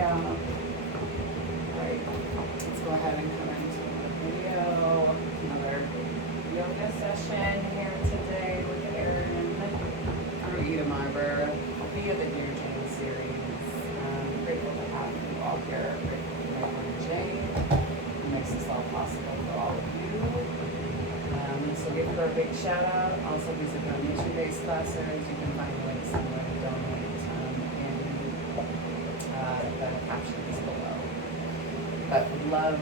out. Right. Let's go ahead and come into the video. Another yoga session here today with Erin through Edom Arbor via the Dear Jane series. I'm grateful to have you all here. Grateful for my friend Jane, who makes this all possible for all of you. So give her a big shout out. Also, these are donation-based classes. You can find links on where to donate in the captions below. But love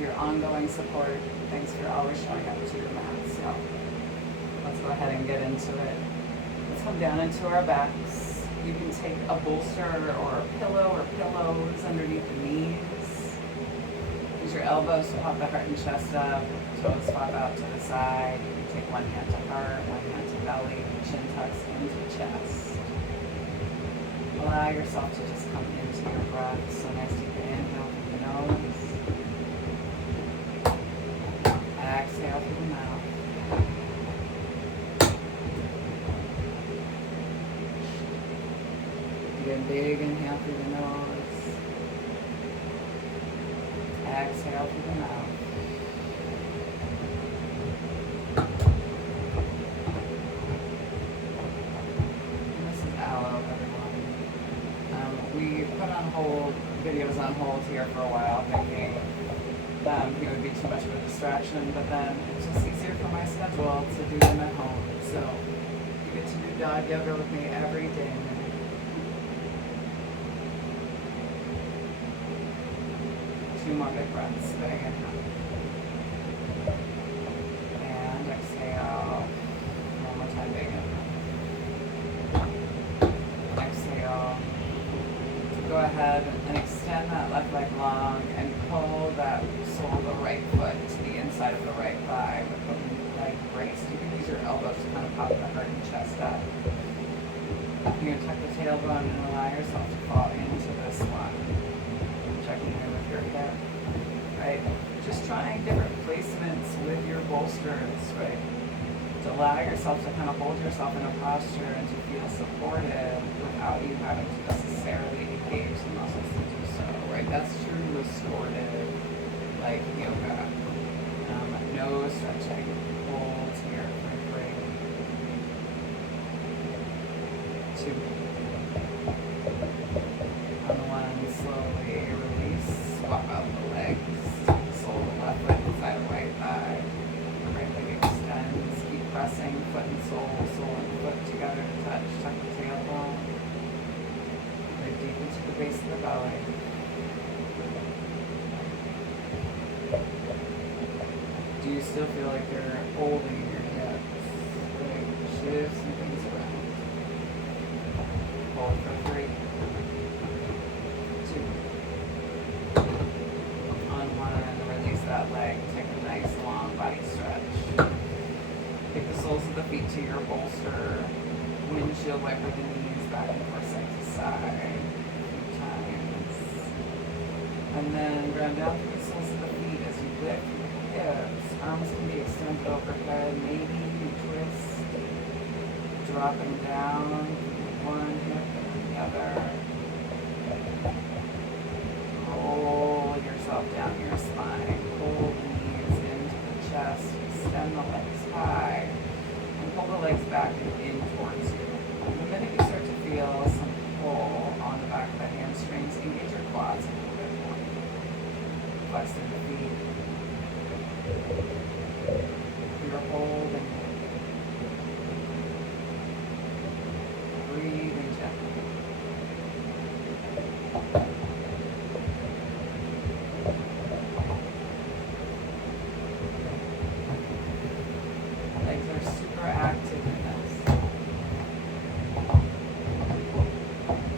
your ongoing support. Thanks for always showing up to your mat. So let's go ahead and get into it. Let's come down into our backs. You can take a bolster or a pillow or pillows underneath the knees. Use your elbows to pop the heart and chest up. Toes pop out to the side. You can take one hand to heart, one hand to belly, chin tucks into chest. Allow yourself to just come into your breath. So nice deep inhale through the nose. Exhale through the mouth. Get a big inhale through the nose. Exhale through the mouth. We put on hold, videos on hold here for a while, thinking it would be too much of a distraction, but then it's just easier for my schedule to do them at home. So you get to do dog yoga with me every day. Two more big breaths, big inhale. And exhale. One more time, big inhale. Exhale. Go ahead and extend that left leg long and pull that sole of the right foot to the inside of the right thigh with the leg braced. You can use your elbows to kind of pop the heart and chest up. You're going to tuck the tailbone and allow yourself to fall into this one. Checking in with your hip, right? Just trying different placements with your bolsters, right? To allow yourself to kind of hold yourself in a posture and to feel supported without you having to necessarily engage the muscles to do so, right? That's true restorative, like yoga. No stretching, hold here for 3, 2. On the one, slowly release, swap out the legs, sole of the left foot inside of right thigh, right leg extends, keep pressing foot and sole and foot together to touch, tuck the tailbone. Deep into the base of the belly. Do you still feel like you're holding your hips? Right. Shift some things around. Hold for 3, 2. On one, release that leg. Take a nice long body stretch. Take the soles of the feet to your bolster. Windshield wiper the knees back and forth side to side. And then ground down through the soles of the feet as you lift your hips. Arms can be extended overhead. Maybe you twist, dropping down one hip and the other. Roll yourself down your spine. Pull the knees into the chest. Extend the legs high. And pull the legs back and in towards you. And the minute you start to feel some pull on the back of the hamstrings, engage your quads. Flex through the feet. You're holding. Breathing gently. Legs are super active in this.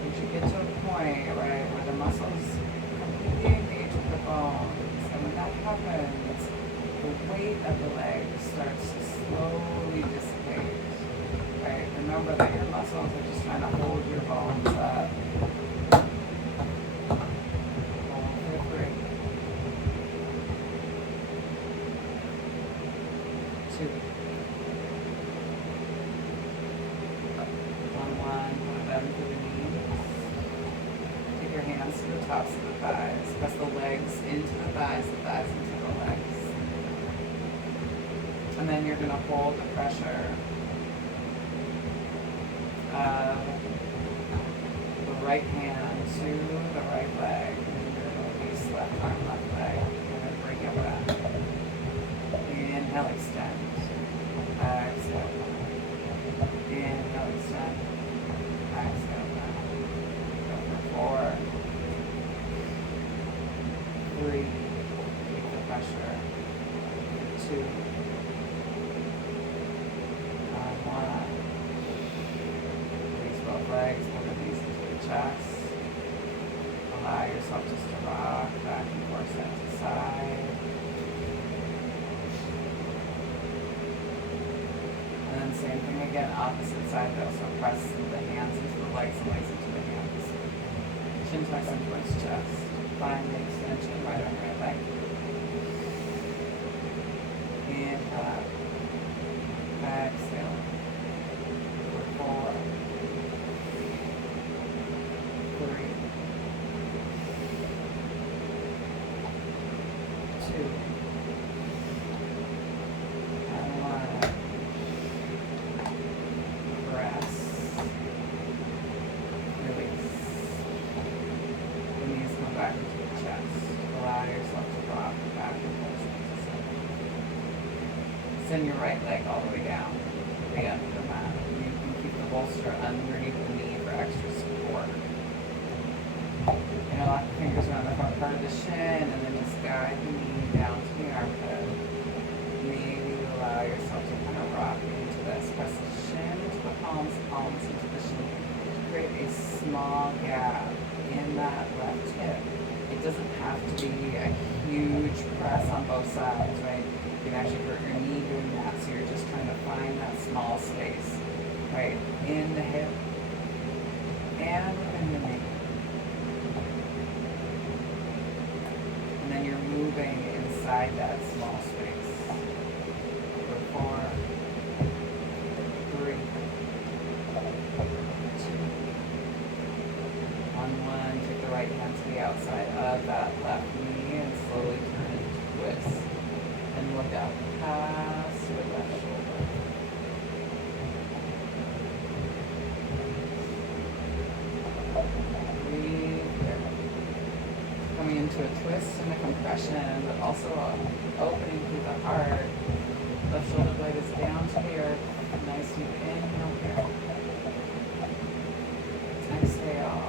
You should get to a point, right, where the muscles completely engage bones, and when that happens, the weight of the leg starts to hands to the tops of the thighs. Press the legs into the thighs into the legs. And then you're going to hold the pressure of the right hand to the right leg. And you're going to release left arm, left leg. And bring it back. Inhale, extend. Exhale. Inhale, extend. Exhale back. Go for 4, 3. Keep the pressure. 2. 1. Release both legs. Pull the knees into the chest. Allow yourself just to rock back and forth, side to side. And then same thing again, opposite side though. So press the hands into the legs and legs into the hands. Chin tucks in towards chest. Find the extension right on your leg. Inhale out. Exhale. 4, 3, 2, and 1. Press. Release. The knees come back into the chest. Allow yourself to rock back and forth. Send your right leg all the way down to the end of the mat. You can keep the bolster underneath the knee for extra support. Lock the fingers around the front part of the shin and then just guide the knee down to the armpit. Maybe allow yourself to kind of rock into this. Press the shin into the palms, palms into the shin. Create a small gap in that left hip. It doesn't have to be a huge press on both sides, right? You can actually hurt your knee doing that, so you're just trying to find that small space, right, in the hip and within the knee. And then you're moving inside that small space. For 4, 3, 2, 1. Take the right hand to the outside of that left knee and slowly turn it to twist. And look out past your left shoulder. Breathe there. Coming into a twist and a compression, but also opening through the heart. Left shoulder blade is down to the earth. Nice deep inhale here. Exhale.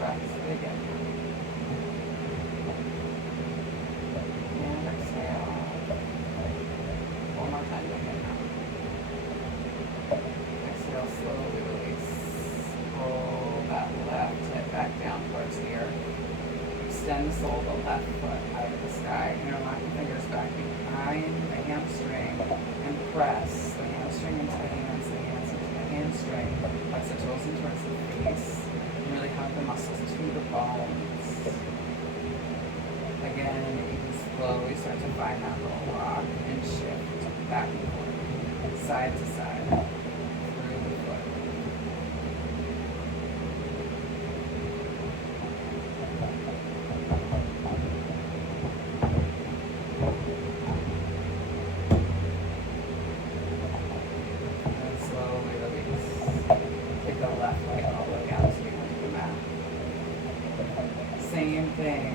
Back again. And exhale. One more time. Exhale, slowly release. Roll that left hip back down towards the earth. Extend the sole of the left foot out of the sky. Interlock the fingers back behind the hamstring and press the hamstring into the hands into the hamstring. Flex the toes in towards the face. Really hug the muscles to the bones. Again, you can slowly start to find that little rock and shift back and forth, side to side, through the foot. And slowly release. Take the left leg all the way down to the same thing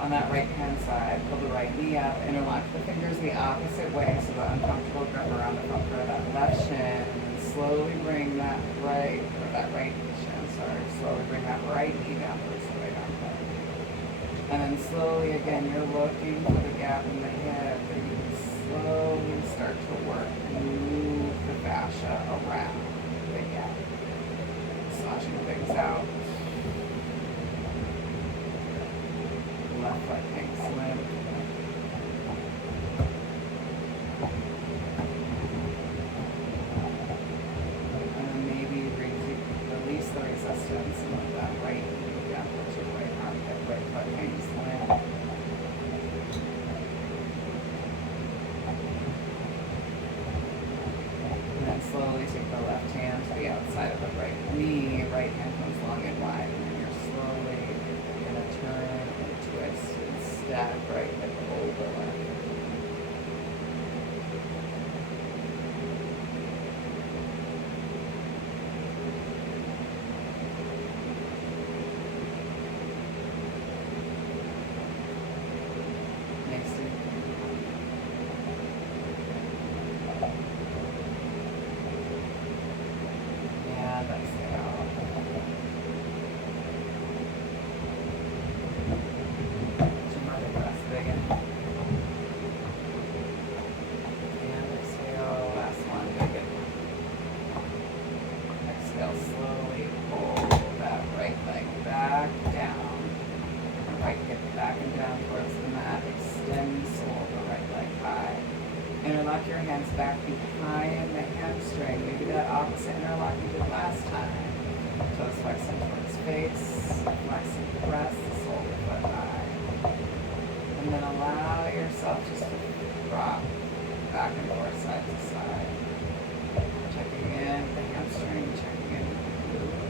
on that right hand side. Pull the right knee up, interlock the fingers the opposite way so the uncomfortable grip around the front part of that left shin. And slowly bring that right slowly bring that right knee down towards the right armpit. And then slowly again, you're looking for the gap in the hip, and you can slowly start to work and move the fascia around the gap, sloshing things out. Left foot takes limp. And then maybe release the resistance and let that right knee down towards your right armpit, right foot hangs limp. And then slowly take the left hand to the outside of the right knee. Right hand comes long and wide, and then you're slowly going to turn and twist and stack right hip over left. Interlock your hands back behind the hamstring. Maybe that opposite interlock you did last time. Toes flexing towards face, flexing press the sole of the foot high. And then allow yourself just to rock back and forth, side to side. Checking in with the hamstring, checking in with the glute.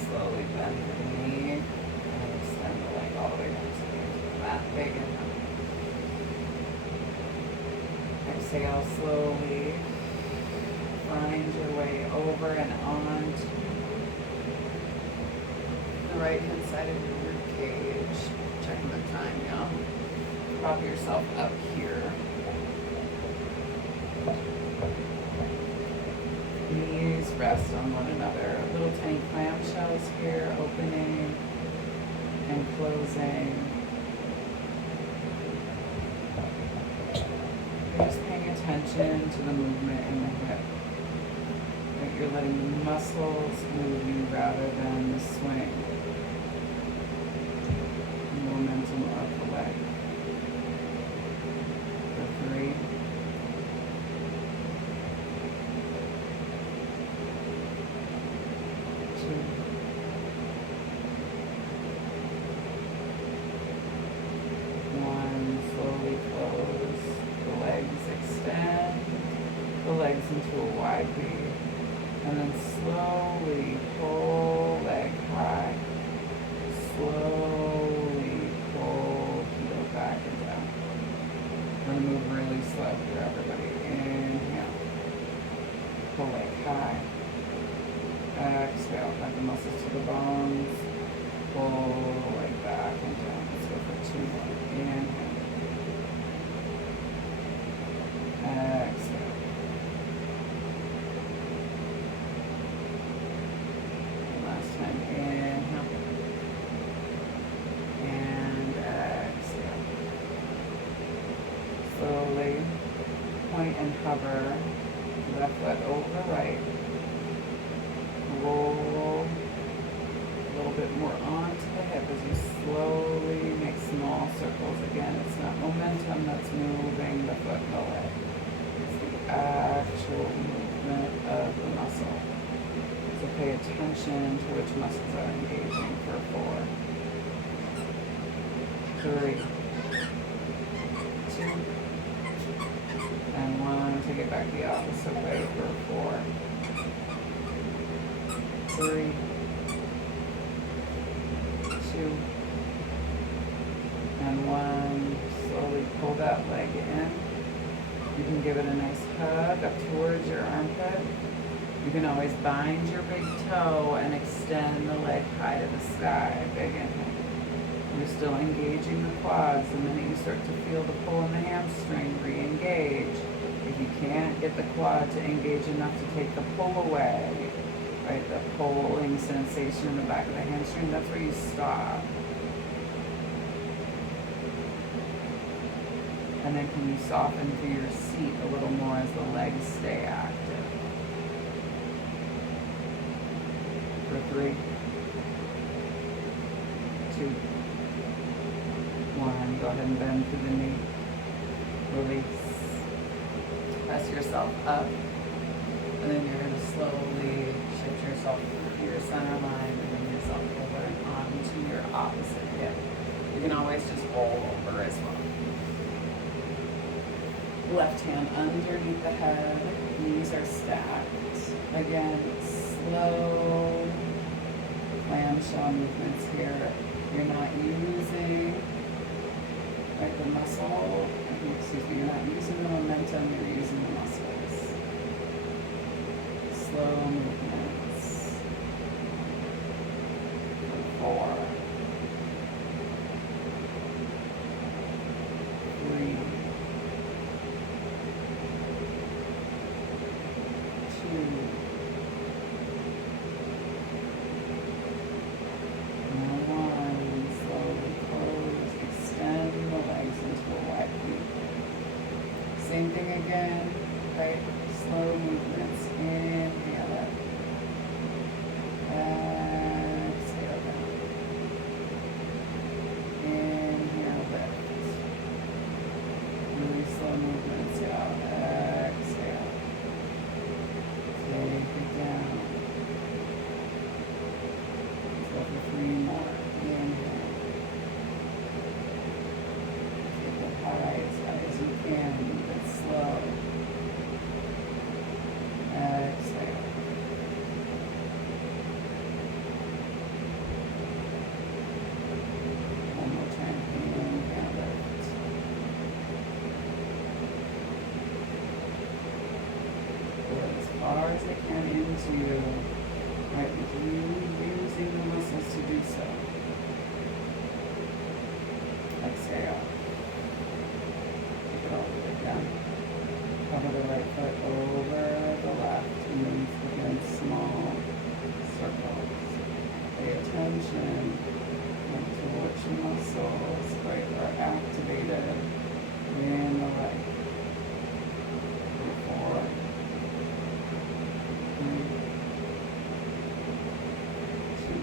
Slowly bend the knee and extend the leg all the way down to the mat. Big inhale. Exhale slowly. Find your way over and on to the right hand side of your rib cage. Checking the time, y'all. Prop yourself up here. Knees rest on one another. Little tiny clamshells here, opening and closing. You're just paying attention to the movement in the hip. Like you're letting the muscles move you rather than the swing. The momentum of the leg. For 3. 1, slowly close the legs, extend the legs into a wide V, and then slowly pull leg high, slowly pull heel back and down. We're going to move really slow here, everybody. Inhale, pull leg high. Exhale, bend the muscles to the bones. Pull leg back and down. Let's go for 2 more. Inhale. Exhale. And last time. Inhale. And exhale. Slowly point and hover. Left foot over right. Roll a little bit more onto the hip as you slowly make small circles. Again, it's not momentum that's moving the foot and the leg. It's the actual movement of the muscle. So pay attention to which muscles are engaging for 4, 3, 2, and 1. Take it back the opposite way for 4, 3, 2, and 1. Slowly pull that leg in. You can give it a nice hug up towards your armpit. You can always bind your big toe and extend the leg high to the sky. Big inhale. You're still engaging the quads. The minute you start to feel the pull in the hamstring, re-engage. If you can't get the quad to engage enough to take the pull away, right, the pulling sensation in the back of the hamstring, that's where you stop. And then can you soften to your seat a little more as the legs stay active? For 3, 2, 1. go ahead and bend through the knee. Release. Press yourself up. And then you're going to slowly shift yourself to your center line and then yourself over and onto your opposite hip. You can always just roll over as well. Left hand underneath the head. Knees are stacked. Again, slow clamshell movements here. You're not using the muscle, you're not using the momentum, you're using the muscles. Slow movements. 4, 3, 2, 1. Slowly close, extend the legs into a wide loop. Same thing again, right? Slow movements. Inhale up. Exhale down. Inhale lift. Really slow movements out. Exhale. Take it down. Let's go for 3 more. Inhale. Take it high as you can. Move it slow. Exhale. One more time. Inhale, lift. Pull as far as I can into you. Right, with you using the muscles to do so. Exhale. Take it all the way down. Cover the right foot over the left and then again small circles. Pay attention to which muscles are activated in the leg. 4, 3, 2,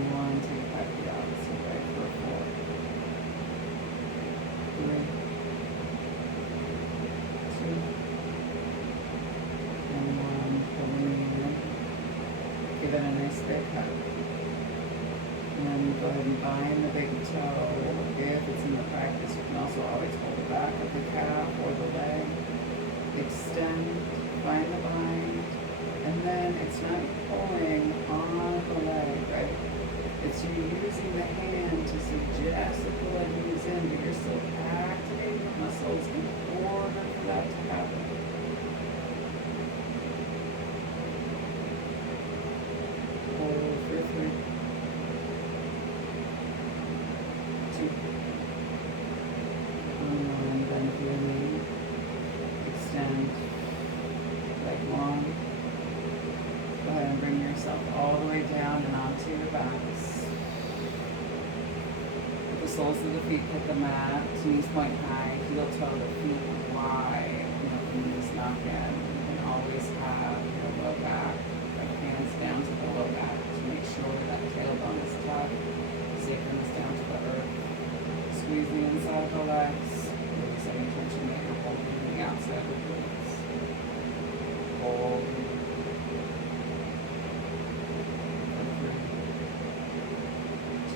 1. Take back the opposite way for 4, 3, 2, and 1. Pulling in. Give it a nice big hug. And go ahead and bind the big toe. If it's in the practice, you can also always hold the back of the calf or the leg. Extend, find the bind, and then it's not pulling on the leg, right? It's you using the hand to suggest that the leg moves in, but you're still activating the muscles in order for that to happen. Hold for 3, 2, 1. Bend through your knee. Extend. Leg long. Go ahead and bring yourself all the way down and onto your backs. The soles of the feet hit the mat. Knees point high. Heel toe the feet wide. The knees knock in. You can always have your low back, hands down to the low back to make sure that tailbone is tucked. Sacrum down to the earth. Squeeze the inside of the legs. Release any tension that you're holding in the outside of the glutes. Hold. 3,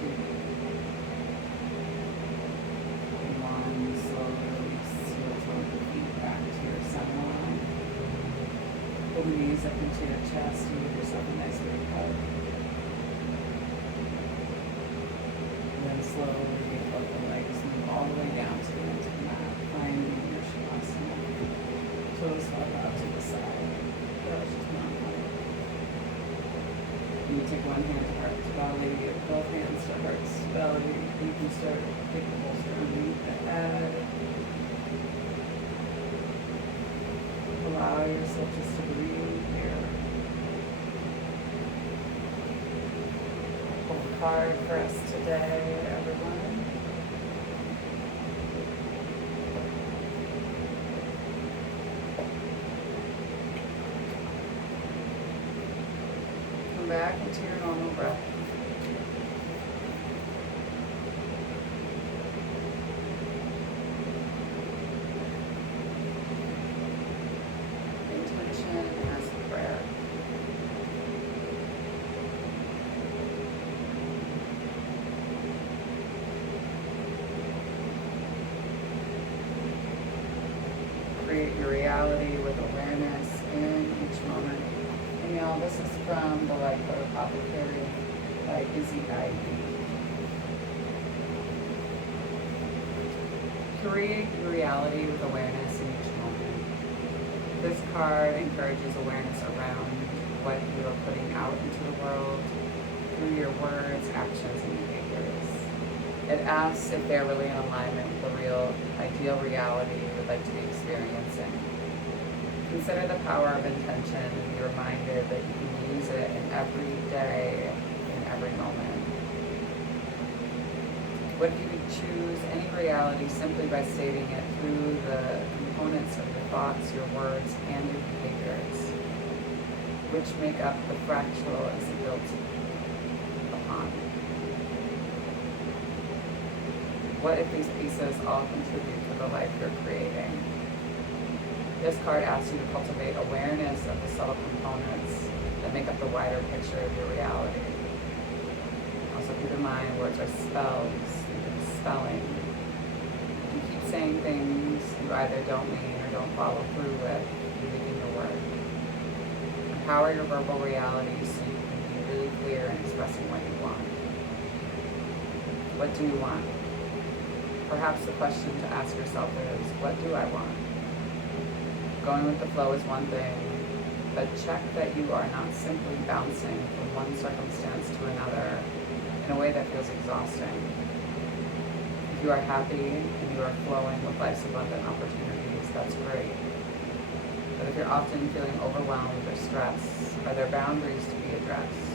2, 1. Slowly release your toes and feet back to your center line. Pull the knees up into your chest and give yourself a nice big hug. Then slowly let the legs move all the way down to the end of the mat, finding your shavasana. Toes hug out to the side. That was just not hard. You take one hand to heart to belly, both hands to heart to belly. You can start take the bolster underneath the head. Allow yourself just to breathe here. Pull the card for us today, everyone. Come back into your normal breath. create your reality with awareness in each moment. And y'all, this is from The Life of Apothecary by Izzy Ivy. Create your reality with awareness in each moment. This card encourages awareness around what you are putting out into the world through your words, actions, and behaviors. It asks if they're really in alignment with the real, ideal reality you would like to be experiencing. Consider the power of intention and be reminded that you can use it in every day, in every moment. What if you could choose any reality simply by stating it through the components of your thoughts, your words, and your behaviors, which make up the fractal as it built upon? What if these pieces all contribute to the life you're creating? This card asks you to cultivate awareness of the subtle components that make up the wider picture of your reality. Also keep in mind, words are spells, spelling. If you keep saying things you either don't mean or don't follow through with, you begin your word. Empower your verbal reality so you can be really clear in expressing what you want. What do you want? Perhaps the question to ask yourself is, what do I want? Going with the flow is one thing, but check that you are not simply bouncing from one circumstance to another in a way that feels exhausting. If you are happy and you are flowing with life's abundant opportunities, that's great. But if you're often feeling overwhelmed or stressed, are there boundaries to be addressed?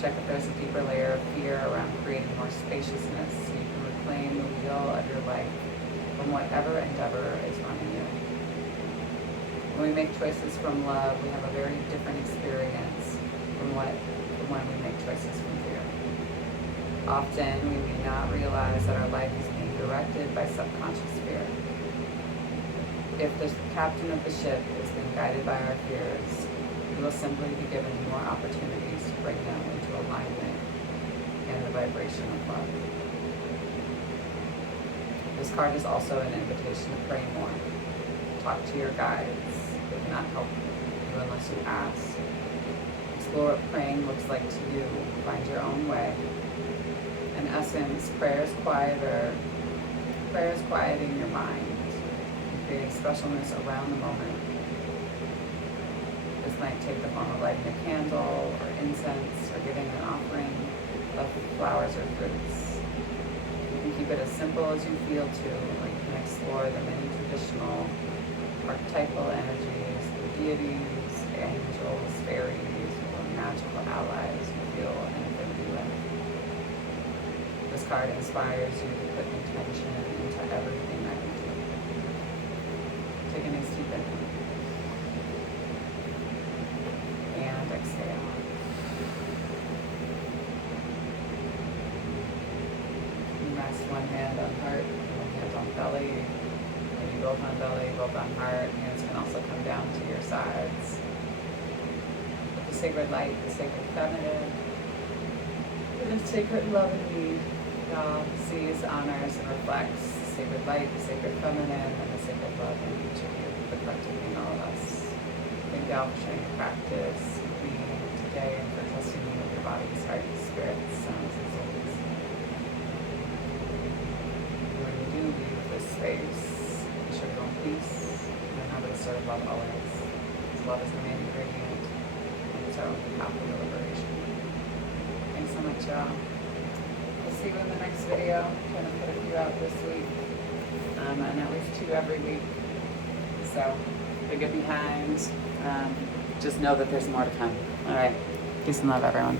Check if there's a deeper layer of fear around creating more spaciousness so you can reclaim the wheel of your life from whatever endeavor is running you. When we make choices from love, we have a very different experience from when we make choices from fear. Often, we may not realize that our life is being directed by subconscious fear. If the captain of the ship is being guided by our fears, we will simply be given more opportunities to bring them into alignment and the vibration of love. This card is also an invitation to pray more. Talk to your guides. They cannot help you unless you ask. Explore what praying looks like to you. Find your own way. In essence, prayer is quieting your mind, creating specialness around the moment. This might take the form of lighting a candle, or incense, or giving an offering of flowers or fruits. You can keep it as simple as you feel to, or you can explore the many traditional archetypal energies, the deities, angels, fairies, or magical allies you feel an affinity with. This card inspires you to put intention into everything that you do. Take a nice deep inhale. And exhale. You rest one hand on heart, one hand on belly. Maybe both on belly, both on heart. Hands can also come down to your sides. With the sacred light, the sacred feminine, the sacred love in me, God sees, honors, and reflects the sacred light, the sacred feminine, and the sacred love in each of you, the collective in all of us. Thank y'all for sharing your practice with me today and for trusting me with your bodies, hearts, spirits, souls, and souls. When you do leave this space, be sure to go in peace and remember to serve love always. Because love is the main ingredient in its own path of liberation. Thanks so much, y'all. We'll see you in the next video. I'm trying to put a few out this week, and at least 2 every week. So, if you get behind, just know that there's more to come. All right. Peace and love, everyone.